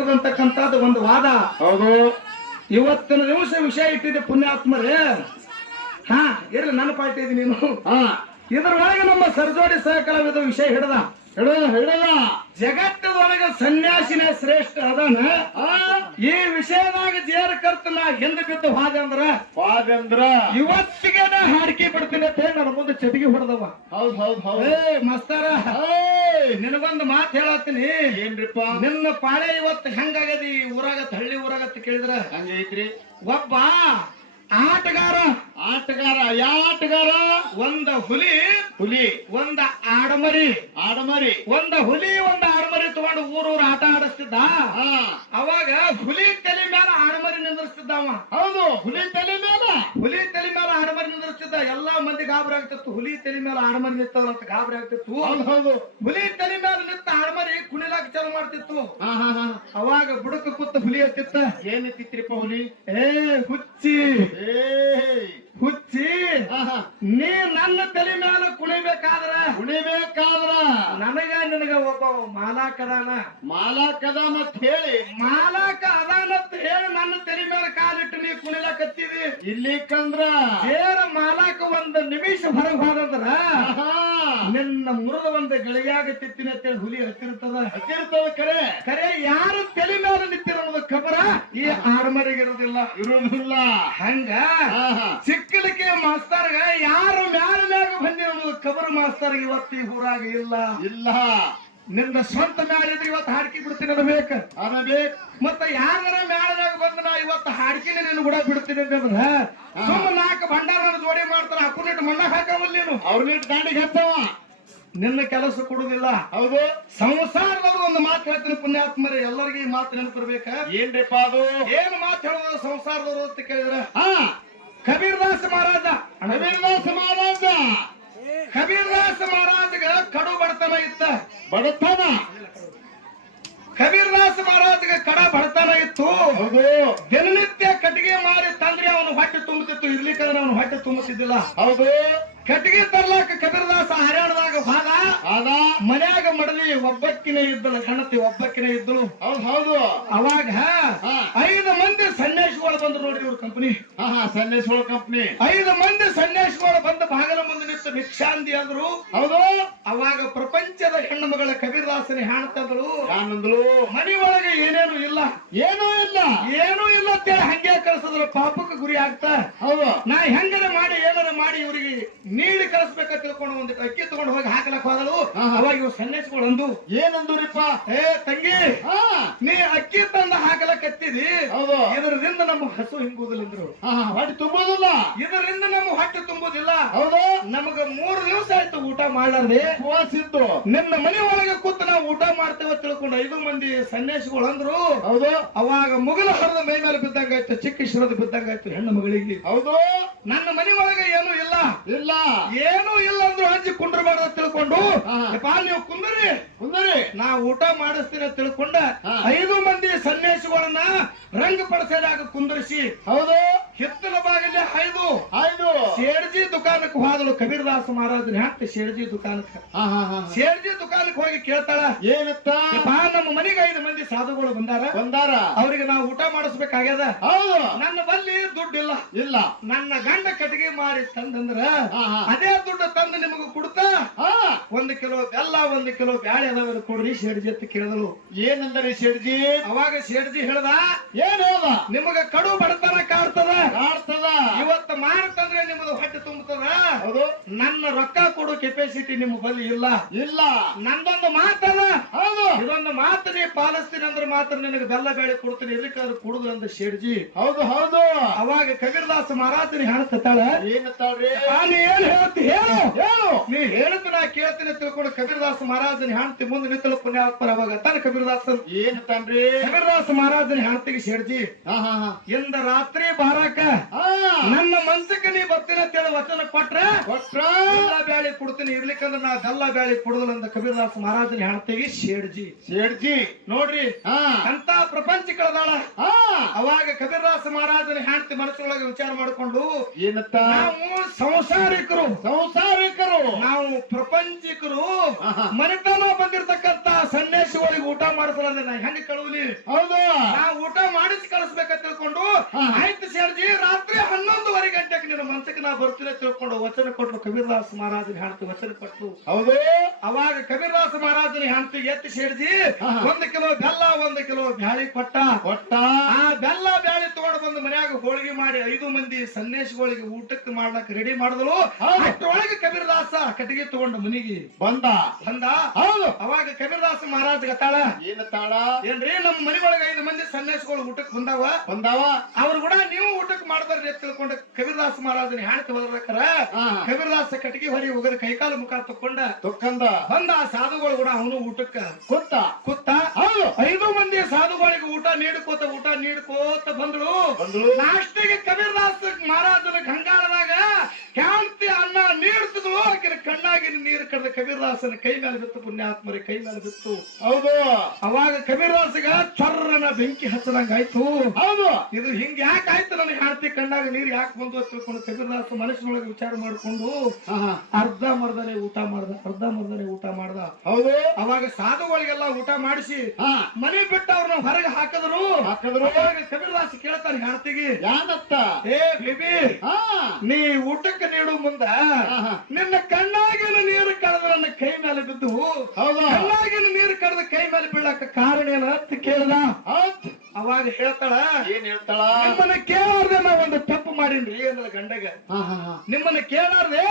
ಶ್ರೇಷ್ಠದಂತಕ್ಕಂಥದ್ದು ಒಂದು ವಾದ. ಹೌದು. ಇವತ್ತಿನ ದಿವಸ ವಿಷಯ ಇಟ್ಟಿದೆ ಪುಣ್ಯಾತ್ಮರೇ. ಹಾ ಇರ್ಲಿ, ನನ್ನ ಪಾರ್ಟಿ ಇದೆ ನೀನು. ಇದರೊಳಗೆ ನಮ್ಮ ಸರ್ಜೋಡಿ ಸಹಕಲಾವಿದ ವಿಷಯ ಹಿಡದ ಜಗತ್ತದೊಳಗೆ ಸನ್ಯಾಸಿನೇ ಶ್ರೇಷ್ಠ ಅದಾನ. ಈ ವಿಷಯದಾಗ ಜೇರ್ ಕರ್ತನ ಹಿಂದೆ ಬಿದ್ದು ಹಾದಂದ್ರ ಇವತ್ತಿಗೆ ಹಾಡಿಕೆ ಬಿಡ್ತೀನಿ ಅಂತ ಹೇಳಿ ನನ್ನ ಮುಂದೆ ಚಟಿಗೆ ಹೊಡೆದವ. ಮಸ್ತಾರ, ನಿನಗೊಂದು ಮಾತು ಹೇಳತ್ತೀನಿ. ಏನ್ರಿಪ್ಪ? ನಿನ್ನ ಪಾಳೆ ಇವತ್ತು ಹೆಂಗಾಗದಿ ಊರಾಗತ್ ಹಳ್ಳಿ ಊರಾಗತ್ ಕೇಳಿದ್ರ ಹಂಗೈತ್ರಿ. ಒಬ್ಬ ಆಟಗಾರ ಯಾವ ಆಟಗಾರ? ಒಂದ ಹುಲಿ ಒಂದ ಆಡಮರಿ ಒಂದ ಹುಲಿ ಒಂದ ಆಡಮರಿ ತಗೊಂಡು ಊರೂರು ಆಟ ಆಡಿಸ್ತಿದ್ದ. ಅವಾಗ ಹುಲಿ ತಲೆ ಮೇಲೆ ಆಡಮರಿ ನಿಂದ್ರಿಸ್ತಿದ್ದ ಅವ. ಹೌದು, ಹುಲಿ ತಲೆ ಮೇಲೆ ಆಡಮರಿ ನಿಂದ್ರಿಸ್ತಿದ್ದ. ಎಲ್ಲಾ ಮಂದಿ ಗಾಬರಿ ಆಗ್ತಿತ್ತು. ಹುಲಿ ತಲೆ ಮೇಲೆ ಆಡಮರಿ ನಿಂತವ್ರ ಅಂತ ಗಾಬರಿ ಆಗ್ತಿತ್ತು. ಹೌದು. ಹುಲಿ ತಲೆ ಮೇಲೆ ನಿಂತ ಆಡಮರಿ ಕುಣಿಲಾಕ ಚಾಲು ಮಾಡ್ತಿತ್ತು. ಅವಾಗ ಬುಡಕ ಕೂತ ಹುಲಿ ಹತ್ತಿತ್ತ. ಏನಿತ್ತಿತ್ರಿಪ್ಪ ಹುಲಿ? ಹುಚ್ಚಿ ನೀ ನನ್ನ ತಲೆ ಮೇಲೆ ಕುಣಿಬೇಕಾದ್ರ ನನಗ ನಿನಗ ಒಬ್ಬ ಮಾಲಾಕ ಅದಾನ ಅಂತ ಹೇಳಿ ನನ್ನ ತಲೆ ಮೇಲೆ ಕಾಲಿಟ್ಟು ನೀ ಕುಣಿಲಾಕತ್ತೀವಿ. ಇಲ್ಲಿಕಂದ್ರ ಮಾಲಾಕ ಒಂದು ನಿಮಿಷ ಹೊರಗೆ ಹೋದಂದ್ರ ನಿನ್ನ ಮುರಿದ ಒಂದು ಗಳಿಯಾಗತ್ತಿತ್ತಿನ ಅಂತೇಳಿ ಹುಲಿ ಹತ್ತಿರ್ತದ. ಕರೆ ಯಾರು ತಲೆ ಮೇಲೆ ನಿಂತಿರೋದು ಖಬರ ಈ ಆಡಮರಿಗಿರೋದಿಲ್ಲ. ಹಂಗ ಸಿಕ್ಕಲಿಕ್ಕೆ ಮಾಸ್ತರ್ಗ ಯಾರು ಮ್ಯಾಗ ಬಂದಿರೋದು ಖಬರ್ ಮಾಸ್ತರ್ ಇವತ್ತು ಈ ಊರಾಗ ಇಲ್ಲ. ನಿನ್ನ ಸ್ವಂತ ಮ್ಯಾಲಿದ್ರೆ ಇವತ್ತು ಹಾಡ್ಕಿ ಬಿಡ್ತೀನಿ ಅನ್ಬೇಕು. ಮತ್ತ ಯಾರ ಮ್ಯಾಲದಾಗ ಬಂದ ನಾ ಇವತ್ತು ಹಾಡ್ಕಿನ ನೀನು ಕೂಡ ಬಿಡ್ತೀನಿ ಅಂತಂದ್ರ ಸುಮ್ಮ 4 ಭಂಡಾರ ಜೋಡಿ ಮಾಡ್ತಾರ. ಅಪ್ಪನಿಟ್ಟು ಮಣ್ಣ ಹಾಕವಲ್ಲ ನೀನು, ಅವ್ರನ್ನಿಟ್ಟು ದಾಂಡಿಗೆ ಹತ್ತವ. ನಿನ್ನ ಕೆಲಸ ಕೊಡುದಿಲ್ಲ. ಹೌದು. ಸಂಸಾರದವ್ರು ಒಂದು ಮಾತು ಹೇಳ್ತೀನಿ ಪುಣ್ಯಾತ್ಮರೇ, ಎಲ್ಲರಿಗೂ ಈ ಮಾತು ನೆನಪಿರ್ಬೇಕ. ಏನ್ರಿಪ್ಪ ಅದು? ಏನು ಮಾತು ಹೇಳೋದು ಸಂಸಾರದವರು ಅಂತ ಕೇಳಿದ್ರ ಕಬೀರ್ದಾಸ ಮಹಾರಾಜ ಕಡು ಬಡತನ ಇತ್ತ. ಕಬೀರ್ದಾಸ ಮಹಾರಾಜಗೆ ಬಡತನ ಇತ್ತು. ದಿನನಿತ್ಯ ಕಟ್ಟಿಗೆ ಮಾರಿ ತಂದ್ರೆ ಅವನು ಹೊಟ್ಟೆ ತುಂಬುತ್ತಿತ್ತು. ಇರ್ಲಿಕ್ಕಂದ್ರೆ ಅವನು ಹೊಟ್ಟೆ ತುಂಬುತ್ತಿದ್ದಿಲ್ಲ. ಹೌದು. ಕಟ್ಟಿಗೆ ತರ್ಲಾಕ ಕಬೀರ್ದಾಸ ಹರ್ಯಾಣದಾಗ ಹೋದ. ಮನ್ಯಾಗ ಮಡಲಿ ಒಬ್ಬಕ್ಕಿನೇ ಇದ್ದಳು, ಹೆಣತಿ ಒಬ್ಬಕ್ಕಿನೇ ಇದ್ದಳು. ಹೌದು. ಅವಾಗ 5 ಮಂದಿ ಸನ್ಯಾಸಿಗಳು ಬಂದ್ರು ನೋಡ್ರಿ ಇವ್ರ ಕಂಪನಿ. ಸನ್ಯಾಸಿಗಳ ಕಂಪನಿ 5 ಮಂದಿ ಸನ್ಯಾಸಿಗಳು ಬಂದು ಬಾಗಲ ಮುಂದೆ ನಿಂತು ಭಿಕ್ಷಾಂದಿ ಅಂದ್ರು. ಹೌದು. ಅವಾಗ ಪ್ರಪಂಚದ ಹೆಣ್ಣು ಮಗಳ ಕಬೀರ್ದಾಸನ ಹೆಣ್ತಂದಳು. ಮನಿ ಒಳಗೆ ಏನೂ ಇಲ್ಲ ಅಂತೇಳಿ ಹಂಗೆ ಕಳಿಸಿದ್ರು. ಪಾಪಕ್ಕೆ ಗುರಿ ಆಗ್ತಾ. ಹೌದು. ನಾ ಹೆಂಗರ ಮಾಡಿ ಏನಾರ ಮಾಡಿ ಇವ್ರಿಗೆ ನೀಡಿ ಕಳಿಸ್ಬೇಕ ತಿಳ್ಕೊಂಡು ಒಂದಿಟ್ಟು ಅಕ್ಕಿ ತಗೊಂಡು ಹೋಗಿ ಹಾಕಲಕ್ ಹೋದಳು. ಅವಾಗ ಇವ್ ಸನ್ಯಾಸಿಗಳು ಅಂದು ಏನಂದ್ರಿಪ್ಪ? ತಂಗಿ, ನೀ ಅಕ್ಕಿ ತಂದ ಹಾಕಲಕ್ ಹತ್ತಿದಿ, ಇದರಿಂದ ನಮ್ಮ ಹಸು ಹಿಂಗುದಿಲ್ಲ ಅಂದ್ರು. ಹೊಟ್ಟೆ ತುಂಬುದಿಲ್ಲ. ಇದರಿಂದ ನಮ್ಮ ಹೊಟ್ಟೆ ತುಂಬುದಿಲ್ಲ. ಹೌದು. ನಮಗ 3 ದಿವಸ ಆಯ್ತು ಊಟ ಮಾಡ್ಲಾರ್ದೆ ಉಪವಾಸಿದ್ದು. ನಿನ್ನ ಮನೆ ಒಳಗೆ ಕೂತು ನಾವು ಊಟ ಮಾಡ್ತೇವೆ ತಿಳ್ಕೊಂಡು 5 ಮಂದಿ ಸನ್ಯಾಸಿಗಳು ಅಂದ್ರು. ಹೌದು. ಅವಾಗ ಮುಗಲ ಹರದ ಮೈ ಮೇಲೆ ಬಿದ್ದಂಗಾಯ್ತು, ಚಿಕ್ಕ ಶಿರದ ಬಿದ್ದಂಗಾಯ್ತು ಹೆಣ್ಣು ಮಗಳಿಗೆ. ಹೌದು. ನನ್ನ ಮನೆ ಒಳಗೆ ಏನೂ ಇಲ್ಲ ಅಂದ್ರು ಹಂಚಿ ಕುಂಡ್ರಬಾರ್ದ ತಿಳ್ಕೊಂಡು ನೀವು ಕುಂದರಿ ನಾ ಊಟ ಮಾಡಿಸ್ತೀನಿ ತಿಳ್ಕೊಂಡ 5 ಮಂದಿ ಸನ್ಯಾಸಿಗಳನ್ನ ರಂಗ ಪಡಸದಾಗ ಕುಂದರಿಸಿ. ಹೌದು. ಹಿತ್ತಲ ಬಾಗಿಲೆ 5 ಶೇಡ್ಜಿ ದುಕಾನಕ್ಕೆ ಹೋದಳು. ಕಬೀರ್ದಾಸ ಮಹಾರಾಜನ ಹಾಕ್ತಿ ಶೇಡ್ಜಿ ದುಕಾನಕ್ಕೆ. ಶೇಡ್ಜಿ ದುಕಾನಕ್ಕೆ ಹೋಗಿ ಕೇಳ್ತಾಳ, ಏನತ್ತ? ನಮ್ಮ ಮನೆಗೆ 5 ಮಂದಿ ಸಾಧುಗಳು ಬಂದಾರ, ಅವ್ರಿಗೆ ನಾವು ಊಟ ಮಾಡಿಸ್ಬೇಕಾಗ್ಯದ. ಹೌದು. ನನ್ನ ಬಲ್ಲಿ ದುಡ್ಡಿಲ್ಲ. ನನ್ನ ಗಂಡ ಕಟ್ಟಿಗೆ ಮಾರಿ ತಂದಂದ್ರ ಅದೇ ದುಡ್ಡು ತಂದು ನಿಮಗೂ ಕೊಡ್ತಾ 1 ಕಿಲೋ ಬೆಲ್ಲ 1 ಕಿಲೋ ಬ್ಯಾಳೆ ಅದಾವೆಲ್ಲ ಕೊಡ್ರಿ ಶೇಡ್ಜಿ ಅಂತ ಕೇಳಿದಳು. ಏನಂದ್ರೆ ಶೇಡ್ಜಿ? ಅವಾಗ ಶೇಡ್ಜಿ ಹೇಳ್ದ, ಏನ್ ಹೇಳ್ದ? ನಿಮಗ ಕಡು ಬಡತನ ಕಾಡ್ತದ. ಇವತ್ತು ಮಾರ್ತಂದ್ರೆ ನಿಮ್ಮದು ಹೊಟ್ಟೆ ತುಂಬುತ್ತದ. ಹೌದು. ನನ್ನ ರೊಕ್ಕ ಕೊಡು ಕೆಪಾಸಿಟಿ ನಿಮ್ಮ ಬಲ್ಲಿ ಇಲ್ಲ. ನಂದೊಂದು ಮಾತದ. ಹೌದು. ಇದೊಂದು ಮಾತು ನೀ ಪಾಲಿಸ್ತೀನಿ ಅಂದ್ರೆ ಮಾತ್ರ ನಿನಗೆ ಬೆಲ್ಲ ಬೇಳೆ ಕೊಡ್ತೀನಿ, ಇರ್ಲಿಕ್ಕಾದ್ರೆ ಕುಡುದು ಅಂದ ಶೇಡ್ಜಿ. ಹೌದು. ಅವಾಗ ಕಬೀರ್ದಾಸ ಮಹಾರಾಜನ ಹೇಳ್ತಾಳ, ಏನತ್ತಾಳ್ರಿ? ನೀ ಏನ್ ಹೇಳ್ತಿ ಹೇಳು. ನೀ ಹೇಳುತ್ತ ನಾ ಕೇಳ್ತೀನಿ ತಿಳ್ಕೊಂಡು ಕಬೀರ್ದಾಸ ಮಹಾರಾಜನ ಹೆಣ್ತಿ ಮುಂದೆ ನಿಂತಳು ಪುಣ್ಯಾತ್ಮರ. ಅವಾಗ ತಾನ ಕಬೀರ್ದಾಸ ಏನತ್ತನ್ರಿ? ಕಬೀರ್ದಾಸ ಮಹಾರಾಜನ ಹೆಣ್ತಿಗೆ ಶೇಡ್ಜಿ, ಇಂದ ರಾತ್ರಿ ಬಾರಾಕ ನನ್ನ ಮನ್ಸಕ್ಕೆ ನೀ ಬರ್ತೀನಿ ಅಂತೇಳಿ ವಚನ ಕೊಟ್ರ ಬೆಲ್ಲ ಬ್ಯಾಳಿ ಕೊಡ್ತೀನಿ, ಇರ್ಲಿಕ್ಕಂದ್ರೆ ನಾ ಬೆಲ್ಲ ಬ್ಯಾಳಿ ಕೊಡುದಿಲ್ಲ ಅಂದ ಕಬೀರ್ದಾಸ ಮಹಾರಾಜನ ಹೆಣ್ತಿಗೆ ಶೇಡ್ಜಿ. ನೋಡ್ರಿ ಅಂತ ಪ್ರಪಂಚ ಕಳೆದಾಳ. ಅವಾಗ ಕಬೀರ್ದಾಸ ಮಹಾರಾಜನ ಹೆಂಡತಿ ಮನಸ್ಸೊಳಗೆ ವಿಚಾರ ಮಾಡಿಕೊಂಡು, ಏನತ್ತ? ನಾವು ಸಂಸಾರಿಕರು, ನಾವು ಪ್ರಪಂಚಿಕರು, ಮನೆತನ ಬಂದಿರತಕ್ಕಂತ ಸನ್ಯಾಸಿಗಳಿಗೆ ಊಟ ಮಾಡಿಸಲ್ಲ ನಾ ಹೆಂಗ ಕಳುವಲಿ? ಹೌದು ನಾ ಊಟ ಮಾಡಿಸಿ ಕಳಿಸ್ಬೇಕಂತ ತಿಳ್ಕೊಂಡು ಹಾ. ಆಯ್ತು ಸೇರ್ಜಿ ರಾತ್ರಿ 11:30 ಗಂಟೆಗೆ ನಿನ್ನ ಮನ್ಸಕ್ಕೆ ನಾ ಬರ್ತೀನಿ ತಿಳ್ಕೊಂಡು ವಚನ ಕೊಟ್ರು ಕಬೀರ್ದಾಸ್ ಮಹಾರಾಜನ ಹೆಂಡತಿ ವಚನ ಕೊಟ್ರು. ಹೌದು ಅವಾಗ ಕಬೀರ್ದಾಸ್ ಮಹಾರಾಜನ ಹೆಂಡತಿ ಎತ್ತಿ ಸೇರ್ಜಿ ಹಾ. 1 ಕಿಲೋ ಬೆಲ್ಲ 1 ಕಿಲೋ ಬ್ಯಾಳಿ ಕೊಟ್ಟ. ಕೊಟ್ಟ ಆ ಬೆಲ್ಲ ಬ್ಯಾಳಿ ತಗೊಂಡು ಬಂದು ಮನ್ಯಾಗ ಹೋಳಿಗೆ ಮಾಡಿ 5 ಮಂದಿ ಸನ್ಯಾಸಿಗಳಿಗೆ ಊಟಕ್ಕೆ ಮಾಡ್ಲಕ್ ರೆಡಿ ಮಾಡಿದ್ರು. ಹೌದು. ಅಷ್ಟೊಳಗೆ ಕಬೀರ್ದಾಸ ಕಟ್ಟಿಗೆ ತಗೊಂಡು ಮನಿಗೆ ಬಂದ ಬಂದ. ಹೌದು ಅವಾಗ ಕಬೀರ್ದಾಸ ಮಹಾರಾಜ್ ಗತಾಳ ಏನ ತಾಳ ಏನ್ರಿ ನಮ್ಮ ಮನಿ ಒಳಗ 5 ಮಂದಿ ಸನ್ಯಾಸಿಗಳು ಊಟಕ್ಕೆ ಬಂದಾವ, ಬಂದಾವ ಅವ್ರು ಕೂಡ ನೀವು ಊಟಕ್ಕೆ ಮಾಡ್ಬಾರ್ರಿ ಅಂತ ತಿಳ್ಕೊಂಡು ಕಬೀರ್ದಾಸ ಮಹಾರಾಜನ ಹೆಂಡತಿ ಹೋಗ್ಬೇಕಾರ ಹಾ. ಕಬೀರ್ದಾಸ ಕಟ್ಟಿಗೆ ಹೊರಿ ಹೋಗದ ಕೈಕಾಲು ಮುಖ ತಕೊಂಡ ತುಕ್ಕಂದ ಬಂದ. ಆ ಸಾಧುಗಳು ಕೂಡ ಅವನು ಊಟಕ್ಕ ಕುತ್ತ ಕೂತ. ಹೌದು 5 ಮಂದಿ ಸಾಧುಗಳಿಗೆ ಊಟ ನೀಡ್ಕೋತ ಬಂದ್ರು. ಬಂದ್ರು ಲಾಸ್ಟಿಗೆ ಕಬೀರ್ದಾಸ್ ಮಹಾರಾಜನ ಗಂಗಾಳದಾಗ ಹೆಂಡತಿ ಅನ್ನ ನೀಡ್ತಿದ್ಳು. ಆಕಿನ ಕಣ್ಣಾಗಿನ ನೀರು ಕಡ್ದ ಕಬೀರ್ದಾಸನ ಕೈ ಮೇಲೆ ಬಿತ್ತು. ಪುಣ್ಯಾತ್ಮರಿ ಕೈ ಮೇಲೆ ಬಿತ್ತು. ಹೌದು ಅವಾಗ ಕಬೀರ್ದಾಸಿಗ ಚೊರ್ರನ ಬೆಂಕಿ ಹಚ್ಚದಂಗ ಆಯ್ತು. ಹೌದು ಇದು ಹಿಂಗ ಯಾಕೆ ಆಯ್ತು, ನನಗೆ ಹೆಂಡತಿ ಕಣ್ಣಾಗ ನೀರು ಯಾಕೆ ಬಂದು ಅಂತ ತಿಳ್ಕೊಂಡು ಕಬೀರ್ದಾಸ ಮನಸ್ಸಿನೊಳಗೆ ವಿಚಾರ ಮಾಡ್ಕೊಂಡು ಅರ್ಧ ಮರ್ದನೆ ಊಟ ಮಾಡ್ದ. ಹೌದು ಅವಾಗ ಸಾಧುಗಳಿಗೆಲ್ಲ ಊಟ ಮಾಡಿಸಿ ಹಾ ಮನೆ ಬಿಟ್ಟು ಅವ್ರನ್ನ ಹೊರಗೆ ಹಾಕಿದ್ರು. ಅವಾಗ ಕಬೀರ್ದಾಸ ಕೇಳ್ತಾನೆ ಹೆಂಡತಿಗೆ, ಯಾನತ್ತ ಏ ಬೇಬಿ ಹಾ ನೀ ಊಟಕ್ಕೆ ನೀಡು ಮುಂದ ಹಾ. ನಿನ್ನ ಕಣ್ಣಾಗಿನ ನೀರು ಕಳೆದ ನನ್ನ ಕೈ ಮೇಲೆ ಬಿದ್ದು. ಹೌದು ಕಣ್ಣಾಗಿನ ನೀರು ಕಳೆದ ಕೈ ಮೇಲೆ ಬೀಳಕ ಕಾರಣ ಏನ ಅಂತ ಕೇಳ್ದ. ಹೌದ್ ಅವಾಗ ಹೇಳ್ತಾಳ, ಏನ್ ಹೇಳ್ತಾಳ ನಿಮ್ಮನ್ನ ಕೇಳಾರ್ದೆ ನಾವೊಂದು ತಪ್ಪು ಮಾಡೀನ್ರಿ ಅಂದಳ ಗಂಡಗ. ನಿಮ್ಮನ್ನ ಕೇಳಾರ್ದೆ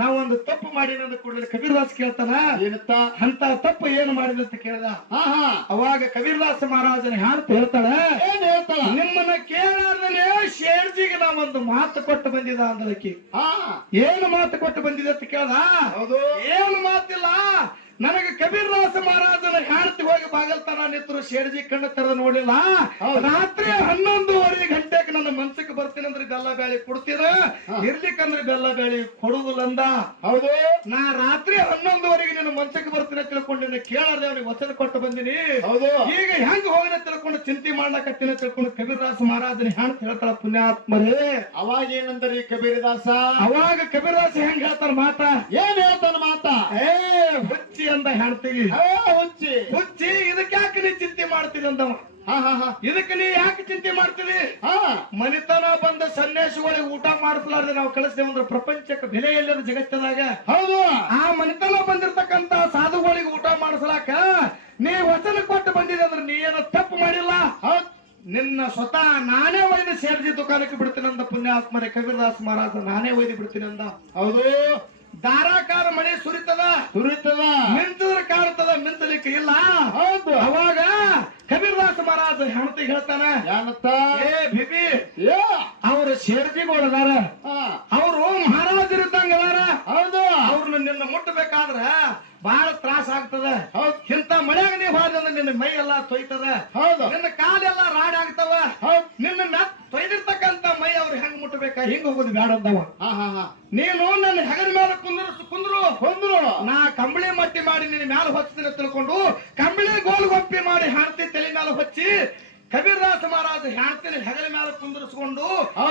ನಾವೊಂದು ತಪ್ಪು ಮಾಡೀನಿ ಅಂದ ಕೂಡಲೇ ಕಬೀರ್ದಾಸ್ ಕೇಳ್ತಾನ, ಏನತ್ತ ಅಂತ ತಪ್ಪು ಏನು ಮಾಡಿದ ಅಂತ ಕೇಳ್ದ. ಹಾ ಹಾ ಅವಾಗ ಕಬೀರ್ದಾಸ ಮಹಾರಾಜನ ಹೆಂಡತಿ ಹೇಳ್ತಾಳ, ಏನ್ ಹೇಳ್ತಾಳ ನಿಮ್ಮನ್ನ ಕೇಳಾರ್ದನೆ ಶೇರ್ಜಿಗೆ ನಾವೊಂದು ಮಾತು ಕೊಟ್ಟು ಬಂದಿದ ಅಂದಳಕಿ. ಹಾ ಏನು ಮಾತು ಕೊಟ್ಟು ಬಂದಿದೆ ಅಂತ ಕೇಳ್ದ. ಹೌದು ಏನು ಮಾತಿಲ್ಲ, ನನಗೆ ಕಬೀರ್ದಾಸ ಮಹಾರಾಜನ ಹೆಂಡತಿ ಹೋಗಿ ಬಾಗಲ್ತಾನ ನಿಂತರು ಶೇರ್ಜಿ ಕಣ್ಣು ತೆರೆದು ನೋಡಿಲ್ಲ. ರಾತ್ರಿ 11:30 ಗಂಟೆಗೆ ನನ್ನ ಮನ್ಸಕ್ಕೆ ಬರ್ತೀನಿ ಅಂದ್ರೆ ಬೆಲ್ಲ ಬ್ಯಾಳಿ ಕೊಡ್ತೀರ, ಇರ್ಲಿಕ್ಕಂದ್ರೆ ಬೆಲ್ಲ ಬ್ಯಾಳಿ ಕೊಡುದಿಲ್ಲ ಅಂದ. ಹೌದು ನಾ ರಾತ್ರಿ 11:30 ನಿನ್ನ ಮನ್ಸಕ್ಕೆ ಬರ್ತೀನಿ ಅಂತ ತಿಳ್ಕೊಂಡು ನಿನ್ನ ಕೇಳಾರ್ದೆ ಅವ್ರಿಗೆ ವಚನ ಕೊಟ್ಟು ಬಂದಿನಿ. ಹೌದು ಈಗ ಹೆಂಗ್ ಹೋಗಿನ ತಿಳ್ಕೊಂಡು ಚಿಂತೆ ಮಾಡ್ಲಕತ್ತೀನಿ ತಿಳ್ಕೊಂಡು ಕಬೀರ್ದಾಸ ಮಹಾರಾಜನ ಹೆಂಡತಿ ಹೇಳ್ತಾಳ, ಪುಣ್ಯಾತ್ಮರೇ. ಅವಾಗ ಏನಂದ್ರಿ ಕಬೀರದಾಸ ಅವಾಗ ಕಬೀರ್ದಾಸ ಹೆಂಗ್ ಹೇಳ್ತಾರ ಮಾತ, ಏನ್ ಹೇಳ್ತಾನ ಮಾತ ಏ ಹುಚ್ಚಿ ಅಂತ ಹೆಂಡತಿಗೆ, ಹುಚ್ಚಿ ಹುಚ್ಚಿ ಇದಕ್ಕೆ ಯಾಕೆ ನೀ ಚಿಂತೆ ಮಾಡ್ತೀನಿ ಅಂದವ. ಹಾ ಹಾ ಹಾ ಇದಕ್ಕೆ ನೀ ಯಾಕೆ ಚಿಂತೆ ಮಾಡ್ತೀವಿ? ಹಾ ಮನಿತನ ಬಂದ ಸನ್ಯಾಸಿಗಳಿಗೆ ಊಟ ಮಾಡಿಸ್ಲಾರ್ದೆ ನಾವು ಕಳಿಸ್ತೇವೆ ಅಂದ್ರೆ ಪ್ರಪಂಚಕ್ಕೆ ಬೆಲೆ ಇಲ್ಲದ ಜಗತ್ತದಾಗ. ಹೌದು ಆ ಮನಿತನ ಬಂದಿರ್ತಕ್ಕಂತ ಸಾಧುಗಳಿಗೆ ಊಟ ಮಾಡಿಸ್ಲಾಕ ನೀ ವಚನ ಕೊಟ್ಟು ಬಂದಿದೆ ಅಂದ್ರೆ ನೀ ಏನು ತಪ್ಪು ಮಾಡಿಲ್ಲ. ಹೌದ್ ನಿನ್ನ ಸ್ವತಃ ನಾನೇ ಒಯ್ದು ಶೇರ್ಜಿ ದುಕಾನಕ್ಕೆ ಬಿಡ್ತೀನಿ ಅಂದ ಪುಣ್ಯಾತ್ಮರೇ ಕಬೀರ್ದಾಸ್ ಮಹಾರಾಜ. ನಾನೇ ಒಯ್ದು ಬಿಡ್ತೀನಿ ಅಂದ. ಹೌದು ಧಾರಾಕಾರ ಮಳೆ ಸುರಿತದ, ಸುರಿತದ ಮಿಂಚಿದ್ರೆ ಕಾಣ್ತದ, ಮಿಂಚಲಿಕ್ಕೆ ಇಲ್ಲ. ಹೌದು ಅವಾಗ ಕಬೀರ್ದಾಸ ಮಹಾರಾಜ ಹೆಂಡತಿ ಹೇಳ್ತಾನ, ಯಾನತ್ತ ಏ ಬಿಬಿ ಏ ಅವ್ರ ಶೇರ್ಜಿಗಳು ಅದಾರ, ಹಾ ಅವರು ಮಹಾರಾಜರಿದ್ದಂಗ ಅದಾರ. ಹೌದು ಅವ್ರನ್ನ ನಿನ್ನ ಮುಟ್ಟಬೇಕಾದ್ರ ಬಹಳ ತ್ರಾಸ ಆಗ್ತದ. ಹೌದ್ ಇಂತ ಮಳೆಯಾಗ ನೀ ಹೋದ್ರೆ ನಿನ್ನ ಮೈ ಎಲ್ಲಾ ತೊಯ್ತದ, ಹೌದು ನಿನ್ನ ಕಾಲೆಲ್ಲ ರಾಡ್ ಆಗ್ತಾವ. ಹೌದ್ ನಿನ್ನ ತೊಯ್ದಿರ್ತಕ್ಕಂತ ಮೈ ಅವ್ರು ಹೆಂಗ್ ಮುಟ್ಟಬೇಕ, ಹಿಂಗ್ ಹೋಗೋದು ಬ್ಯಾಡ ಅಂದವ. ಹಾ ಹಾ ಹಾ ನೀನು ನನ್ನ ಹೆಗಲ ಮೇಲೆ ಕುಂದ್ರು ಬಂದ್ರು ನಾ ಕಂಬಳಿ ಮಟ್ಟಿ ಮಾಡಿ ನಿನ್ನ ಮ್ಯಾಲ ಹೊಚ್ತೀನಿ ತಿಳ್ಕೊಂಡು ಕಂಬಳಿ ಗೋಲ್ ಗೊಪ್ಪಿ ಮಾಡಿ ಹೆಂಡತಿ ತಲೆ ಮ್ಯಾಲ ಹೊಚ್ಚಿ ಕಬೀರ್ದಾಸ ಮಹಾರಾಜ ಹೆಂಡತಿನ ಹೆಗಲ ಮ್ಯಾಲ ಕುಂದರ್ಸ್ಕೊಂಡು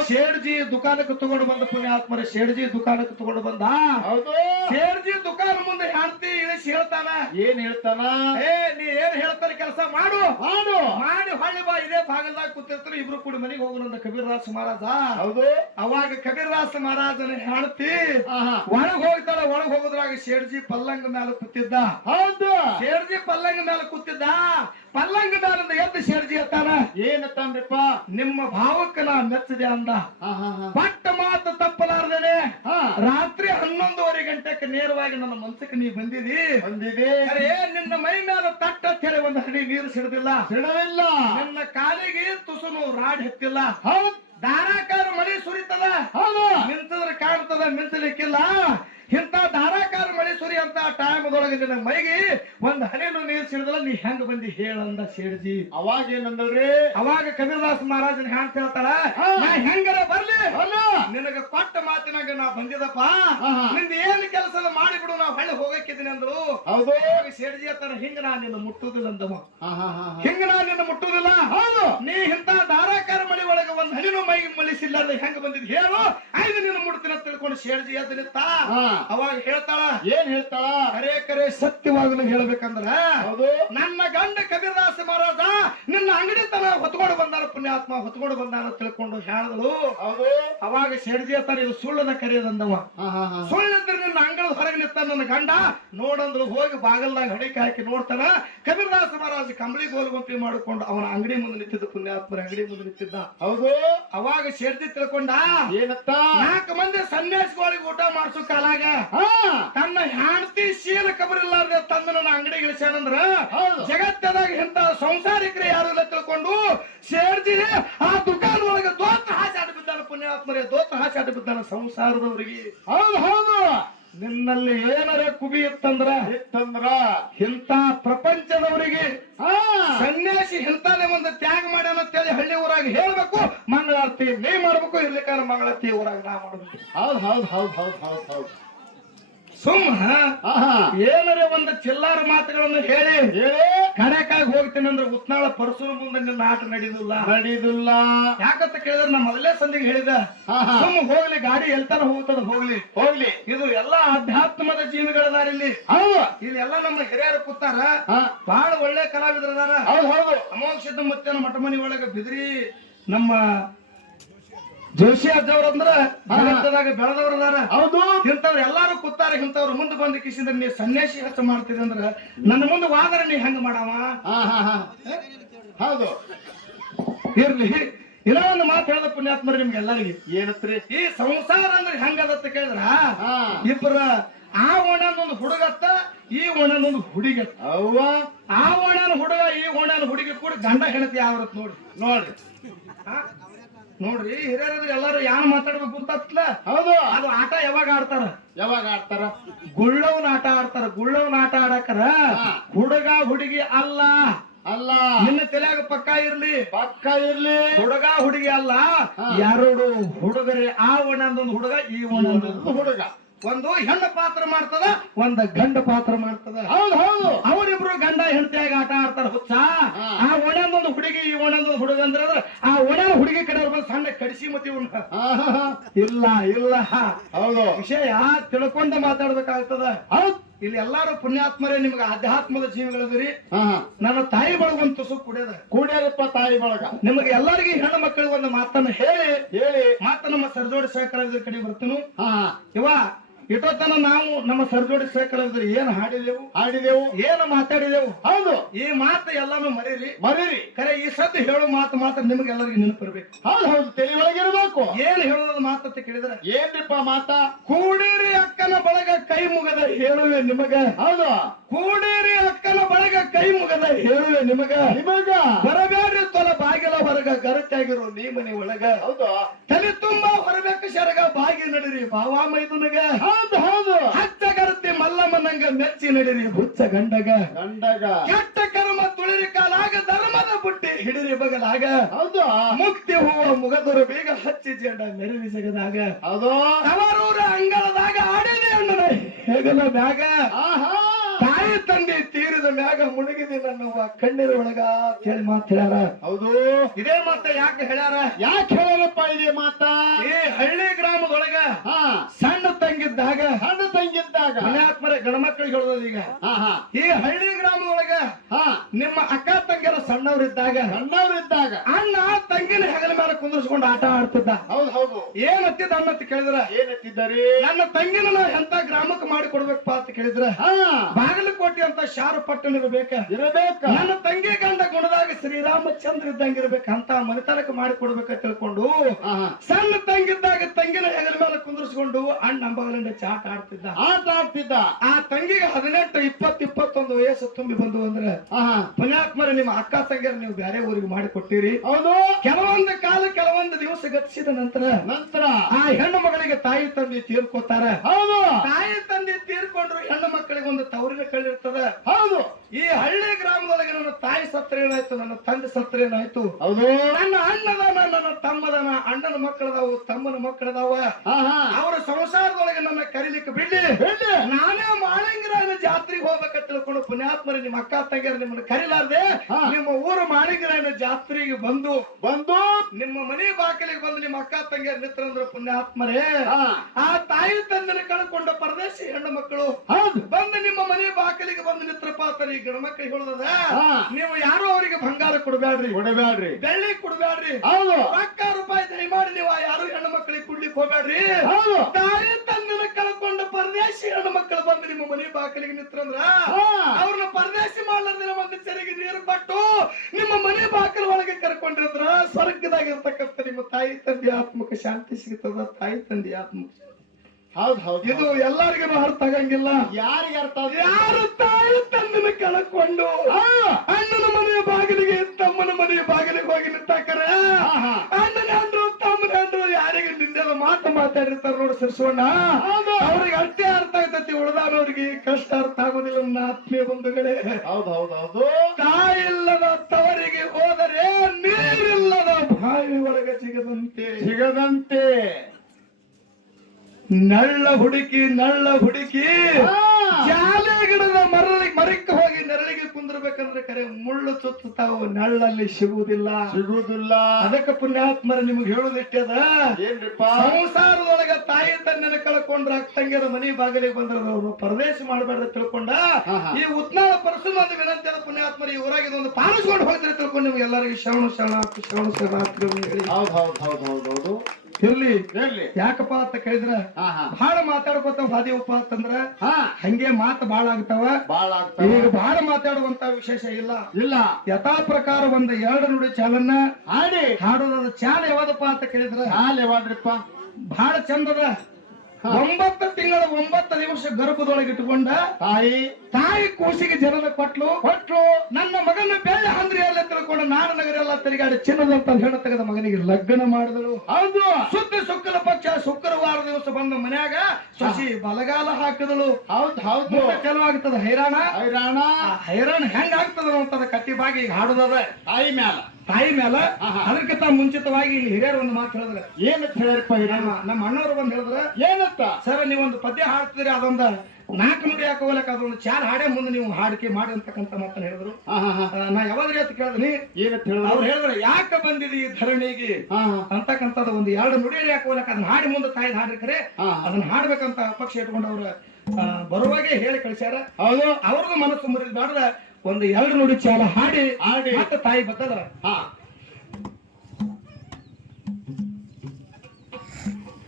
ಶೇಡ್ಜಿ ದುಕಾನಕ್ಕೆ ತಗೊಂಡು ಬಂದ ಪುಣ್ಯಾತ್ಮರ ಶೇಡ್ಜಿ ದುಕಾನಕ್ಕೆ ತಗೊಂಡು ಬಂದ. ಹೌದು ಶೇಡ್ಜಿ ದುಕಾನ ಮುಂದೆ ಹೆಂಡತಿ ಇಳಿಸಿ ಹೇಳ್ತಾನ, ಏನ್ ಹೇಳ್ತಾನ ಏ ನೀ ಏನ್ ಹೇಳ್ತಾನೆ ಕೆಲಸ ಮಾಡು ಮಾಡು ಮಾಡಿ ಹೊಳ್ಳಿ ಬಾ, ಇದೇ ಭಾಗದಾಗ ಕೂತಿರ್ತಾರೆ, ಇಬ್ರು ಕೂಡಿ ಮನೆಗೆ ಹೋಗೋಣ ಕಬೀರ್ದಾಸ ಮಹಾರಾಜ. ಹೌದು ಅವಾಗ ಕಬೀರ್ದಾಸ ಮಹಾರಾಜನ ಹೆಂಡತಿ ಹಾ ಹಾ ಒಳಗ್ ಹೋಗ್ತಾಳ. ಒಳಗ್ ಹೋಗೋದ್ರಾಗ ಶೇಡ್ಜಿ ಪಲ್ಲಂಗ ಮೇಲೆ ಕೂತಿದ್ದ. ಹೌದು ಶೇಡ್ಜಿ ಪಲ್ಲಂಗ ಮೇಲೆ ಕೂತಿದ್ದ. ಪಲ್ಲಂಗ ಮೇಲಿಂದ ಎದ್ದು ಶೇಡ್ಜಿ ಹೇಳ್ತಾನ, ಏನತ್ತಂದ್ರಿಪ್ಪ ನಿಮ್ಮ ಭಾವಕ್ಕೆ ನಾ ಮೆಚ್ಚಿದೆ ಅಂದ. ಹಾ ಹಾ ಹಾ ಪಟ್ಟ ಮಾತು ತಪ್ಪಲಾರ್ದೇನೆ ಹಾ ರಾತ್ರಿ 11:30 ಗಂಟೆಗೆ ನೇರವಾಗಿ ನನ್ನ ಮನ್ಸಕ್ಕೆ ನೀ ಬಂದಿದಿ. ಬಂದಿದೆ ಅರೇ ನಿನ್ನ ಮೈ ಮೇಲೆ ತಟ್ಟ ಹೇಳಿ ಒಂದು ಹನಿ ನೀರು ಸಿಡದಿಲ್ಲ, ಸಿಡವಿಲ್ಲ, ನನ್ನ ಕಾಲಿಗೆ ತುಸುನು ರಾಡ್ ಹತ್ತಿಲ್ಲ. ಹೌದ್ ಧಾರಾಕಾರ ಮಳೆ ಸುರಿತದ, ಹೌದು ಮಿಂಚಿದ್ರೆ ಕಾಣ್ತದ, ಮಿಂಚಲಿಕ್ಕಿಲ್ಲ. ಇಂತ ಧಾರಾಕಾರ ಮಳೆ ಸುರಿ ಅಂತ ಟೈಮದೊಳಗೆ ನಿನ್ನ ಮೈಗೆ ಒಂದ್ ಹನಿನು ನೀರು ಸಿಡಿದಲ್ಲ, ನೀ ಹೆಂಗ್ ಬಂದಿ ಹೇಳಂದ ಶೇಡ್ಜಿ. ಅವಾಗ ಏನಂದ್ರಿ ಅವಾಗ ಕಬೀರ್ದಾಸ ಮಹಾರಾಜನ ಹೆಂಡತಿ ಹೇಳ್ತಾಳ, ನಾ ಹೆಂಗರ ಬರ್ಲಿ, ನಿನಗ ಕೊಟ್ಟ ಮಾತಿನಾಗ ನಾ ಬಂದಿದಪ್ಪ, ನಿಂದ ಏನ್ ಕೆಲಸ ಮಾಡಿಬಿಡು, ನಾ ಹೊಳ್ಳಿ ಹೋಗಕ್ಕಿದ್ದೀನಿ ಅಂದ್ರು. ಹೌದು ಶೇಡ್ಜಿ ಹೇಳ್ತಾರ, ಹಿಂಗ ನಾ ನಿನ್ನ ಮುಟ್ಟುದಿಲ್ಲ ಅಂದವ. ಹಾ ಹಾ ಹಾ ಹಿಂಗ ನಾ ನಿನ್ನ ಮುಟ್ಟುದಿಲ್ಲ. ಹೌದು ನೀ ಇಂತ ಧಾರಾಕಾರ ಮಳೆ ಒಳಗೆ ಒಂದ್ ಹನಿನು ಮೈಗೆ ಮಲಿಸಿಲ್ಲಾರ್ದೆ ಹೆಂಗ ಬಂದಿದ್ ಹೇಳು, ಐದು ನಿನ್ನ ಮುಡ್ತೀನಿ ಅಂತ ತಿಳ್ಕೊಂಡು ಶೇಡ್ಜಿ ಎದ್ದು ನಿಂತ. ಅವಾಗ ಹೇಳ್ತಾಳ, ಏನ್ ಹೇಳ್ತಾಳ ಕರೆ ಕರೆ ಸತ್ಯವಾಗಲು ಹೇಳ್ಬೇಕಂದ್ರ, ಹೌದು ನನ್ನ ಗಂಡ ಕಬೀರ್ದಾಸ ಮಹಾರಾಜ ನಿನ್ನ ಅಂಗಡಿ ತನ ಹೊತ್ಕೊಂಡು ಬಂದಾನ ಪುಣ್ಯಾತ್ಮ ಹೊತ್ಕೊಂಡು ಬಂದಾನ ತಿಳ್ಕೊಂಡು ಹೇಳಿದ್ರು. ಹೌದು. ಅವಾಗ ಶೆಡ್ಜಿ ಅಂತಾನೆ ಇದು ಸುಳ್ಳದ ಕರೆಯದಂದವ. ಸುಳ್ಳಿದ್ರೆ ನಿನ್ನ ಅಂಗಳದ ಹೊರಗೆ ನಿಂತ ನನ್ನ ಗಂಡ ನೋಡಂದ್ರು ಹೋಗಿ ಬಾಗಲ್ದಾಗ ಹಡಿಕೆ ಹಾಕಿ ನೋಡ್ತಾನ. ಕಬೀರದಾಸ ಮಹಾರಾಜ ಕಂಬಳಿ ಗೋಲ್ಗುಂಪಿ ಮಾಡಿಕೊಂಡು ಅವನ ಅಂಗಡಿ ಮುಂದೆ ನಿಂತಿದ್ದ ಪುಣ್ಯಾತ್ಮರ ಅಂಗಡಿ ಮುಂದೆ ನಿಂತಿದ್ದ. ಹೌದು. ಅವಾಗ ಶೆಡ್ಜಿ ತಿಳ್ಕೊಂಡ ಏನತ್ತ 4 ಮಂದಿ ಸನ್ಯಾಸಿಗಳಿಗೆ ಊಟ ಮಾಡ್ಸೋ ಕಾಲಾಗ ತನ್ನ ಹೆಂಡತಿ ಶೀಲ ಕಬರಿಲ್ಲಾರ್ದೆ ತಂದ ನನ್ನ ಅಂಗಡಿಗೆ ಇಳಿಸ್ಯಾನಂದ್ರ ಜಗತ್ತದಾಗ ಇಂತ ಸಂಸಾರಿಕರು ಯಾರು ಇಲ್ಲ ತಿಳ್ಕೊಂಡು ಶೇರ್ಜಿ ಆ ದುಕಾನ್ ಒಳಗೆ ದೋತ್ರ ಹಾಸಿ ಆಟ ಬಿದ್ದಾನ. ಪುಣ್ಯಾತ್ಮರೇ ದೋತ್ರ ಹಾಸಿ ಆಟ ಬಿದ್ದಾನ ಸಂಸಾರದವರಿಗೆ. ಹೌದು ಹೌದು. ನಿನ್ನಲ್ಲಿ ಏನಾರ ಕುಬಿ ಇತ್ತಂದ್ರ ಇಂತ ಪ್ರಪಂಚದವರಿಗೆ ಸನ್ಯಾಸಿ ಇಂತಾನೆ ಒಂದು ತ್ಯಾಗ ಮಾಡ್ಯಾನ ಅಂತೇಳಿ ಹಳ್ಳಿ ಊರಾಗ ಹೇಳ್ಬೇಕು. ಮಂಗಳಾರತಿ ನೀ ಮಾಡ್ಬೇಕು, ಇರ್ಲಿಕ್ಕ ಮಂಗಳಾರತಿ ಊರಾಗ ನಾ ಮಾಡ್ಬೇಕು. ಹೌದು ಹೌದು ಹೌದು ಹೌದು ಹೌದು ಹೌದು. ಸುಮ್ಮ ಏನಾರ ಒಂದು ಚಿಲ್ಲಾರ ಮಾತುಗಳನ್ನು ಹೇಳಿ ಕಡೆಕಾಗಿ ಹೋಗ್ತೀನಿ ಅಂದ್ರೆ ಉತ್ನಾಳ ಪರಸೂರ ಮುಂದೆ ನಿನ್ನ ಆಟ ನಡೀದಿಲ್ಲ. ಯಾಕಂತ ಕೇಳಿದ್ರೆ ನಾ ಮೊದಲೇ ಸಂದಿಗೆ ಹೇಳಿದ ಸುಮ್ಮ ಹೋಗ್ಲಿ, ಗಾಡಿ ಎಲ್ತಾನ ಹೋಗ್ತದ ಹೋಗ್ಲಿ. ಇದು ಎಲ್ಲಾ ಅಧ್ಯಾತ್ಮದ ಜೀವಿಗಳದಾರ ಇಲ್ಲಿ. ಇಲ್ಲಿ ಎಲ್ಲಾ ನಮ್ಮ ಹಿರಿಯರು ಕೂತಾರ, ಬಹಳ ಒಳ್ಳೆ ಕಲಾವಿದರದಾರ. ಅಮೋಘ ಸಿದ್ಧ ಮುತ್ತನ ಮಠ ಮನಿ ಒಳಗ ಬಿದ್ರಿ ನಮ್ಮ ಜೋಶಿ ಅಜ್ಜವ್ರಂದ್ರ ಜಗತ್ತದಾಗ ಬೆಳೆದವ್ರದಾರ. ಹೌದು. ಇಂಥವ್ರು ಎಲ್ಲಾರು ಕೂತಾರ. ಇಂಥವ್ರು ಮುಂದೆ ಬಂದ ಕಿಸಿದ್ರೆ ನೀ ಸನ್ಯಾಸಿ ಹೆಚ್ಚು ಮಾಡ್ತೀರಿ ಅಂದ್ರ ನನ್ನ ಮುಂದೆ ವಾದರ ನೀ ಹೆಂಗ ಮಾಡವ. ಹೌದು. ಇರ್ಲಿ, ಇಲ್ಲ ಒಂದು ಮಾತು ಹೇಳ್ದ ಪುಣ್ಯಾತ್ಮರಿ ನಿಮ್ಗೆ ಎಲ್ಲರಿಗೆ. ಏನತ್ರಿ? ಈ ಸಂಸಾರ ಅಂದ್ರೆ ಹೆಂಗದತ್ತ ಕೇಳಿದ್ರ ಇಬ್ಬರ ಆ ಓಣನೊಂದು ಹುಡುಗತ್ತ, ಈ ಓಣನೊಂದು ಹುಡುಗತ್ತ. ಅವ್ವ ಆ ಓಣನ ಹುಡುಗ ಈ ಓಣನ ಹುಡುಗಿ ಕೂಡ ಗಂಡ ಹೆಣತಿ ಯಾವ್ರತ್ ನೋಡ್ರಿ. ನೋಡ್ರಿ ಹಿರಿಯರಾದ್ರೆ ಎಲ್ಲಾರು ಯಾರು ಮಾತಾಡ್ಬೇಕು ಗೊತ್ತಲ್ಲ. ಹೌದು. ಅದು ಆಟ ಯಾವಾಗ ಆಡ್ತಾರ? ಗುಳ್ಳವನ ಆಟ ಆಡ್ತಾರ. ಗುಳ್ಳವನ ಆಟ ಆಡಕರ ಹುಡುಗ ಹುಡುಗಿ ಅಲ್ಲ. ನಿನ್ನ ತಲೆಯಾಗ ಪಕ್ಕ ಇರ್ಲಿ. ಹುಡುಗ ಹುಡುಗಿ ಅಲ್ಲ, ಎರಡು ಹುಡುಗರೇ. ಆ ಒಣಂದೊಂದು ಹುಡುಗ, ಈ ಒಣಂದೊಂದು ಹುಡುಗ. ಒಂದು ಹೆಣ್ಣು ಪಾತ್ರ ಮಾಡ್ತದ, ಒಂದ ಗಂಡ ಪಾತ್ರ ಮಾಡ್ತದ. ಹೌದು. ಅವರಿಬ್ರು ಗಂಡ ಹೆಂಡತಿಯಾಗಿ ಆಟ ಆಡ್ತಾರ. ಹುಚ್ಚ ಆ ಒಣಂದೊಂದು ಹುಡುಗಿ, ಈ ಒಣಂದೊಂದು ಹುಡುಗ ಅಂದ್ರೆ ಆ ಒಣ ಹುಡುಗಿ ಕಡೆ ಬಂದು ಸಣ್ಣ ಕಡಿಸಿ ಮತಿ ಇಲ್ಲ. ಹೌದು. ವಿಷಯ ತಿಳ್ಕೊಂಡ ಮಾತಾಡ್ಬೇಕಾಗ್ತದ. ಹೌದು. ಇಲ್ಲಿ ಎಲ್ಲಾರು ಪುಣ್ಯಾತ್ಮರೇ, ನಿಮ್ಗೆ ಆಧ್ಯಾತ್ಮದ ಜೀವಿಗಳದ್ರಿ. ನನ್ನ ತಾಯಿ ಬಳಗ ಒಂದು ತುಸು ಕುಡಿಯಾರಪ್ಪ ತಾಯಿ ಬಳಗ. ನಿಮಗೆ ಎಲ್ಲರಿಗೂ ಹೆಣ್ಣು ಮಕ್ಕಳಿಗೆ ಒಂದು ಮಾತನ್ನ ಹೇಳಿ ಮಾತ ನಮ್ಮ ಸರ್ಜೋಡಿ ಸಹಕಾರದ ಕಡೆ ಬರ್ತೀನಿ. ಇವ ಇಟ್ಟೋತನ ನಾವು ನಮ್ಮ ಸರ್ಜೋಡಿ ಸಹಕಾರದ್ರಿ ಏನ್ ಹಾಡಿದೆವು, ಏನು ಮಾತಾಡಿದೆವು. ಹೌದು. ಈ ಮಾತು ಎಲ್ಲಾನು ಮರೀರಿ. ಖರೆ ಈ ಸದ್ದು ಹೇಳೋ ಮಾತು ನಿಮ್ಗೆ ಎಲ್ಲರಿಗೂ ನೆನಪಿರ್ಬೇಕು. ಹೌದು. ತಲೆ ಒಳಗಿರ್ಬೇಕು. ಏನ್ ಹೇಳೋದು ಮಾತು ಅಂತ ಕೇಳಿದ್ರೆ ಏನ್ರಿಪ್ಪ ಮಾತ? ಕೂಡಿರಿ ಅಕ್ಕನ ಬಳಗ ಕೈ ಮುಗದ ಹೇಳುವೆ ನಿಮಗ. ಹೌದು. ಕೂಡಿರಿ ಅಕ್ಕನ ಬಳಗ ಕೈ ಮುಗದ ಹೇಳುವೆ ನಿಮಗ. ಬರಬೇಡ್ರಿ ತೊಲ ಬಾಗಿಲ ಹೊರಗ ಗರಚಾಗಿರೋ ನೀ ಮನೆ ಒಳಗ. ಹೌದು. ತಲೆ ತುಂಬಾ ಹೊರಬೇಕು ಶರಗ ಬಾಗಿ ನಡಿರಿ ಬಾವಾ ಮೈದುನಗ. ಹೌದು. ಹಚ್ಚ ಗರತಿ ಮಲ್ಲಮ್ಮನಂಗ ಮೆಚ್ಚಿ ನಡಿರಿ ಹುಚ್ಚ ಗಂಡಗ. ಕೆಟ್ಟ ಕರ್ಮ ತುಳಿರಿ ಕಾಲಾಗ ಧರ್ಮದ ಬುಟ್ಟಿ ಹಿಡಿರಿ ಬಗಲಾಗ. ಹೌದು. ಮುಕ್ತಿ ಹೂವ ಮುಗದರು ಬೇಗ ಹಚ್ಚಿ ಜೇಂಡ ಮೆರವಿ ಜಗದಾಗ. ಹೌದು. ಅವರೂರ ಅಂಗಳದಾಗ ಆಡಿದೆ ಅಣ್ಣನ ಹೆಗಲ ಮ್ಯಾಗ. ತಾಯಿ ತಂದೆ ತೀರಿದ ಮ್ಯಾಗ ಮುಳುಗಿದೆ ನನ್ನವ್ವ ಕಣ್ಣೀರ ಒಳಗ ಹೇಳಿ ಮಾತು ಹೇಳ್ಯಾರ. ಹೌದು. ಇದೇ ಮಾತ ಯಾಕೆ ಹೇಳ್ಯಾರಪ್ಪ ಇದೇ ಮಾತ? ಈ ಹಳ್ಳಿ ಗ್ರಾಮದೊಳಗ ಸಣ್ಣ ತಂಗಿದ್ದಾಗ ಪುಣ್ಯಾತ್ಮರ ಗಣಮಕ್ಕಳಿಗೆ ಹೇಳೋದು ಈಗ. ಈ ಹಳ್ಳಿ ಗ್ರಾಮದೊಳಗ ನಿಮ್ಮ ಅಕ್ಕ ತಂಗಿಯರ ಸಣ್ಣವ್ರಿದ್ದಾಗ ಅಣ್ಣ ತಂಗಿನ ಹೆಗಲ ಮೇಲೆ ಕುಂದರ್ಸ್ಕೊಂಡು ಆಟ ಆಡ್ತಿದ್ದ. ಹೌದು. ಏನ್ ಹತ್ತಿದ ಅಣ್ಣ ಅಂತ ಕೇಳಿದ್ರ ಏನತ್ತಿದ್ದಾರೆ? ನನ್ನ ತಂಗಿನ ನಾ ಎಂತ ಗ್ರಾಮಕ್ಕೆ ಮಾಡಿ ಕೊಡ್ಬೇಕಪ್ಪ ಅಂತ ಕೇಳಿದ್ರ ಬಾಗಲಕೋಟೆ ಅಂತ ಶಾರು ಪಟ್ಟಣ ಇರಬೇಕ. ನನ್ನ ತಂಗಿ ಗಂಡ ಗುಣದಾಗ ಶ್ರೀರಾಮಚಂದ್ರ ಇದ್ದಂಗ ಇರ್ಬೇಕಂತ ಮನೆತನಕ ಮಾಡಿ ಕೊಡ್ಬೇಕ ತಿಳ್ಕೊಂಡು ಸಣ್ಣ ತಂಗಿದ್ದಾಗ ತಂಗಿನ ಹೆಗಲ ಮೇಲೆ ಕುಂದರ್ಸ್ಕೊಂಡು ಅಣ್ಣ ಅಂಬಗಲಿಂದ ಚಾಟ ಆಡ್ತಿದ್ದ. ಆ ತಂಗಿಗೆ 18, 20, 21 ವಯಸ್ಸು ತುಂಬಿ ಬಂದು ಅಂದ್ರೆ ಪುಣ್ಯಾತ್ಮರ ನಿಮ್ಮ ಅಕ್ಕ ತಂಗಿಯರು ನೀವು ಬೇರೆ ಊರಿಗೆ ಮಾಡಿ ಕೊಟ್ಟಿರಿ. ಹೌದು. ಕೆಲವೊಂದು ದಿವಸ ಗತಿಸಿದ ನಂತರ ಆ ಹೆಣ್ಣು ಮಗಳಿಗೆ ತಾಯಿ ತಂದೆ ತೀರ್ಕೋತಾರ. ಹೌದು. ತಾಯಿ ತಂದೆ ತೀರ್ಕೊಂಡ್ರು ಹೆಣ್ಣು ಮಕ್ಕಳಿಗೆ ಒಂದು ತವರಿನ ಕಳ್ಳಿರ್ತದ. ಹೌದು. ಈ ಹಳ್ಳಿ ಗ್ರಾಮದೊಳಗೆ ನನ್ನ ತಾಯಿ ಸತ್ರ ಏನಾಯ್ತು, ನನ್ನ ತಂದೆ ಸತ್ರ ಏನಾಯ್ತು. ಹೌದು. ನನ್ನ ಅಣ್ಣದಾನ, ನನ್ನ ತಮ್ಮದಾನ, ಅಣ್ಣನ ಮಕ್ಕಳದಾವು, ತಮ್ಮನ ಮಕ್ಕಳದಾವ. ಅವರ ಸಂಸಾರದೊಳಗೆ ನನ್ನ ಕರೀಲಿಕ್ಕೆ ಬಿಡ್ಲಿ. ನಾನೇ ಮಾಳಿಂಗರಾಯನ ಜಾತ್ರೆಗೆ ಹೋಗ್ಬೇಕಂತ ತಿಳ್ಕೊಂಡು ಪುಣ್ಯಾತ್ಮರಿ ನಿಮ್ಮ ಅಕ್ಕ ತಂಗಿಯರು ನಿಮ್ಮನ್ನು ಕರೀಲಾರ್ದೆ ನಿಮ್ಮ ಊರು ಮಾಳಿಂಗರಾಯನ ಜಾತ್ರೆಗೆ ಬಂದು ನಿಮ್ಮ ಮನೆ ಬಾಗಿಲಿಗೆ ಬಂದು ನಿಮ್ಮ ಅಕ್ಕ ತಂಗಿಯರು ನಿತ್ರಂದ್ರ ಪುಣ್ಯಾತ್ಮರೇ ಆ ತಾಯಿ ತಂದೆನ ಕಳ್ಕೊಂಡ ಪರದೇಶಿ ಹೆಣ್ಣು ಮಕ್ಕಳು ಬಂದು ನಿಮ್ಮ ಮನೆ ಬಾಗಿಲಿಗೆ ಬಂದು ನಿತ್ರಪ್ಪ ಈ ಗಣಮಕ್ಳಿಗೆ ಹೇಳುದದ ಹಾ. ನೀವು ಯಾರು ಅವರಿಗೆ ಬಂಗಾರ ಕೊಡಬೇಡ್ರಿ, ಕೊಡಬೇಡ್ರಿ, ಬೆಳ್ಳಿ ಕೊಡಬೇಡ್ರಿ, ಹೌದು ರೊಕ್ಕ ರೂಪಾಯಿ ದಯಮಾಡಿ ನೀವು ಯಾರು ಹೆಣ್ಣು ಮಕ್ಕಳಿಗೆ ಕುಡ್ಲಿಕ್ಕೆ ಹೋಗ್ಬೇಡ್ರಿ. ಹೌದು ತಾಯಿ ತಂದೆನ ಕಳ್ಕೊಂಡ ಪರದೇಶಿ ಹೆಣ್ಣು ಮಕ್ಕಳು ಬಂದು ನಿಮ್ಮ ಮನೆ ಬಾಗಿಲಿಗೆ ನಿಂತ್ರಂದ್ರ ಹಾ. ಅವ್ರನ್ನ ಪರದೇಶಿ ಮಾಡ್ಲಾರ್ದಿನ ಒಂದು ಚೆರಿಗೆ ನೀರು ಕೊಟ್ಟು ನಿಮ್ಮ ಮನೆ ಬಾಗಿಲ ಒಳಗೆ ಕರ್ಕೊಂಡಿದ್ರ ಸ್ವರ್ಗದಾಗಿರ್ತಕ್ಕಂಥ ನಿಮ್ಮ ತಾಯಿ ತಂದೆ ಆತ್ಮಕ್ಕೆ ಶಾಂತಿ ಸಿಗ್ತದ. ತಾಯಿ ತಂದೆ ಆತ್ಮಕ್ಕೆ ಹೌದು ಹೌದು ಇದು ಎಲ್ಲರಿಗೂ ಅರ್ಥ ಆಗಂಗಿಲ್ಲ. ಯಾರಿಗೆ ಅರ್ಥ ಆಗುತ್ತೆ? ಯಾರು ತಾಯಿ ತಂದೆನ ಕಳ್ಕೊಂಡು ಅಣ್ಣನ ಮನೆಯ ಬಾಗಿಲಿಗೆ ತಮ್ಮನ ಮನೆಯ ಬಾಗಿಲಿಗೆ ಹೋಗಿ ನಿಂತಾಕರ ಅಣ್ಣನ ಅಂದ್ರು ತಮ್ಮನ ಅಂದ್ರು ಯಾರಿಗೆ ನಿಂದೆಲ್ಲ ಮಾತಾಡಿರ್ತಾರ ನೋಡಿ ಸಿರ್ಸೋಣ. ಅವ್ರಿಗೆ ಅಷ್ಟೇ ಅರ್ಥ ಆಗ್ತತಿ, ಉಳಿದಾನವ್ರಿಗೆ ಕಷ್ಟ ಅರ್ಥ ಆಗೋದಿಲ್ಲ. ನನ್ನ ಆತ್ಮೀಯ ಬಂಧುಗಳೇ, ಹೌದು ಹೌದು ಹೌದು ತಾಯಿಲ್ಲದ ತವರಿಗೆ ಹೋದರೆ ನೀರಿಲ್ಲದ ಬಾವಿ ಒಳಗೆ ಸಿಗದಂತೆ ಸಿಗದಂತೆ ನಳ್ಳ ಹುಡುಕಿ ಜಾಲೆ ಗಿಡದ ಮರಕ್ಕೆ ಹೋಗಿ ನೆರಳಿಗೆ ಕುಂದಿರ್ಬೇಕಂದ್ರೆ ಕರೆ ಮುಳ್ಳು ಸುತ್ತಾವು, ನಳ್ಳಲ್ಲಿ ಸಿಗುವುದಿಲ್ಲ. ಅದಕ್ಕೆ ಪುಣ್ಯಾತ್ಮರ ನಿಮ್ಗೆ ಹೇಳುದಿಟ್ಟದ, ಏನ್ರಿಪ್ಪ? ಸಂಸಾರದೊಳಗ ತಾಯಿ ತಂದೆನ ಕಳ್ಕೊಂಡ್ರ ಅಕ್ಕಂಗಿರ ಮನಿ ಬಾಗಿಲಿಗೆ ಬಂದ್ರ ಅವ್ರು ಪರದೇಶ ಮಾಡಬೇಡ್ರ ತಿಳ್ಕೊಂಡ ಈ ಉತ್ನಾಳ ಪರಸು ಒಂದು ವಿನಂತಿ ಅದ ಪುಣ್ಯಾತ್ಮರ. ಈ ಊರಾಗ ಇದೊಂದು ಪಾಲಿಸ್ಕೊಂಡು ಹೋಗ್ತಾರೆ ತಿಳ್ಕೊಂಡು ನಿಮ್ಗೆ ಎಲ್ಲರಿಗೂ ಶ್ರವಣ ಹೇಳಿ. ಹೌದು ಹೌದು ಹೌದು ಹೌದು ಹೌದು ಇರ್ಲಿ ಇರ್ಲಿ. ಯಾಕಪ್ಪ ಅಂತ ಕೇಳಿದ್ರ ಬಹಳ ಮಾತಾಡ್ಕೊತ ಹಾದಿವಪ್ಪ ಅಂತಂದ್ರ ಹಂಗೆ ಮಾತು ಬಾಳ ಆಗ್ತಾವ. ಬಾಳ ಆಗ್ತಾವ. ಈಗ ಬಹಳ ಮಾತಾಡುವಂತ ವಿಶೇಷ ಇಲ್ಲ. ಯಥಾ ಪ್ರಕಾರ ಒಂದ್ 2 ನುಡಿ ಚಾಲನ್ನ ಹಾಡೋದ ಚಾಲ ಯಾವ್ದಪ್ಪ ಅಂತ ಕೇಳಿದ್ರ ಯಾವಾದ್ರಿಪ್ಪ? ಬಹಳ ಚಂದದ. 9 ತಿಂಗಳ 9 ದಿವಸ ಗರ್ಭದೊಳಗೆ ಇಟ್ಟುಕೊಂಡ ತಾಯಿ ಕೂಸಿಗೆ ಜನನ ಕೊಟ್ಲು. ನನ್ನ ಮಗನ ಬೆಳ್ಳ ಹಂದ್ರಿ ಎಲ್ಲ ತಿಳ್ಕೊಂಡು ನಾಡು ನಗರ ಎಲ್ಲ ತಿರುಗಾಡಿ ಚಿನ್ನದಂತ ಹೆಣ್ಣು ತೆಗೆದ ಮಗನಿಗೆ ಲಗ್ನ ಮಾಡಿದಳು. ಹೌದು. ಶುದ್ಧ ಶುಕ್ಲ ಪಕ್ಷ ಶುಕ್ರವಾರ ದಿವಸ ಬಂದ ಮನ್ಯಾಗ ಶಶಿ ಬಲಗಾಲ ಹಾಕಿದಳು. ಹೌದು ಹೌದು. ಕೆಲವಾಗ್ತದ ಹೈರಾಣ. ಹೈರಾಣ ಹೆಂಗ ಆಗ್ತದ ಅಂತದ ಕಟ್ಟಿ ಬಾಗಿ ಈಗ ಹಾಡುದದ ತಾಯಿ ಮ್ಯಾಲ. ಅದಕ್ಕಿಂತ ಮುಂಚಿತವಾಗಿ ಇಲ್ಲಿ ಹಿರಿಯರು ಒಂದು ಮಾತು ಹೇಳಿದ್ರ. ಏನಂತ ಹೇಳ್ರಪ್ಪ? ನಮ್ಮ ಅಣ್ಣವ್ರು ಬಂದ್ ಹೇಳಿದ್ರ, ಏನಂತ? ಸರ್ ನೀವೊಂದು ಪದ್ಯ ಹಾಡ್ತಿದ್ರಿ, ಅದೊಂದ 4 ನುಡಿ ಹಾಕೋಲಕ್ ಅದೊಂದು ಚಾರ್ ಹಾಡೇ ಮುಂದೆ ನೀವು ಹಾಡಿಕೆ ಮಾಡಿ ಅಂತಕ್ಕಂತ ಮಾತನ್ನ ಹೇಳಿದ್ರು. ನಾ ಯಾವಾದ್ರಿ ಅಂತ ಕೇಳಿದ್ನಿ. ಏನಂತ ಹೇಳಿದ್ರು? ಅವ್ರು ಹೇಳಿದ್ರು, ಯಾಕ ಬಂದಿದಿ ಧರಣಿಗೆ ಅಂತಕ್ಕಂಥದ್ದು ಒಂದು 2 ನುಡಿ ಹಾಕೋಲಕ್ ಅದನ್ನ ಹಾಡಿ ಮುಂದೆ ತಾಯಿ ಹಾಡಿರ್ತಾರೆ ಅದನ್ನ ಹಾಡ್ಬೇಕಂತ ಪಕ್ಷ ಇಟ್ಕೊಂಡು ಅವ್ರ ಬರುವಾಗೆ ಹೇಳಿ ಕಳಿಸ್ಯಾರ. ಹೌದು. ಅವ್ರಿಗೂ ಮನಸ್ಸು ಮುರಿದ್ ಬಾಡ್ದ ಒಂದು 2 ನುಡಿ ಚಾಲ ಹಾಡಿ ಮತ್ತೆ ತಾಯಿ ಬರ್ತದ.